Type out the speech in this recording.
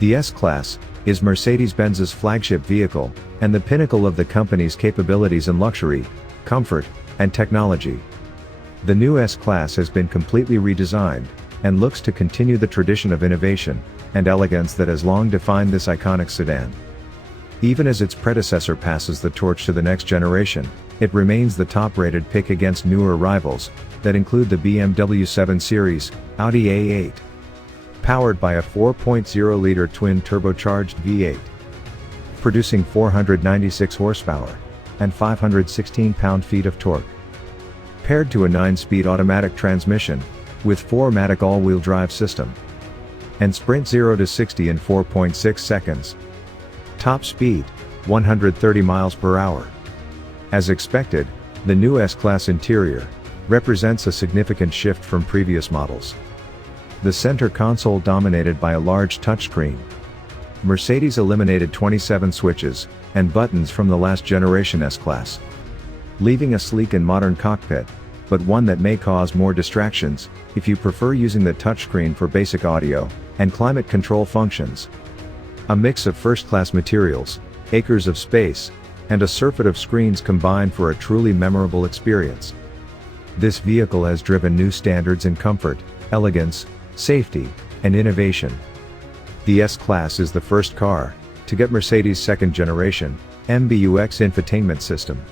The S Class is Mercedes Benz's flagship vehicle, and the pinnacle of the company's capabilities in luxury, comfort, and technology. The new S Class has been completely redesigned, and looks to continue the tradition of innovation and elegance that has long defined this iconic sedan. Even as its predecessor passes the torch to the next generation, it remains the top-rated pick against newer rivals that include the BMW 7 Series, Audi A8. Powered by a 4.0-liter twin turbocharged V8. Producing 496 horsepower and 516 pound-feet of torque. Paired to a 9-speed automatic transmission with 4Matic all-wheel drive system. And sprint 0 to 60 in 4.6 seconds. Top speed, 130 miles per hour. As expected, the new S-Class interior represents a significant shift from previous models. The center console dominated by a large touchscreen. Mercedes eliminated 27 switches and buttons from the last generation S-Class, leaving a sleek and modern cockpit, but one that may cause more distractions if you prefer using the touchscreen for basic audio and climate control functions. A mix of first-class materials, acres of space, and a surfeit of screens combine for a truly memorable experience. This vehicle has driven new standards in comfort, elegance, safety, and innovation. The S-Class is the first car to get Mercedes' second-generation MBUX infotainment system.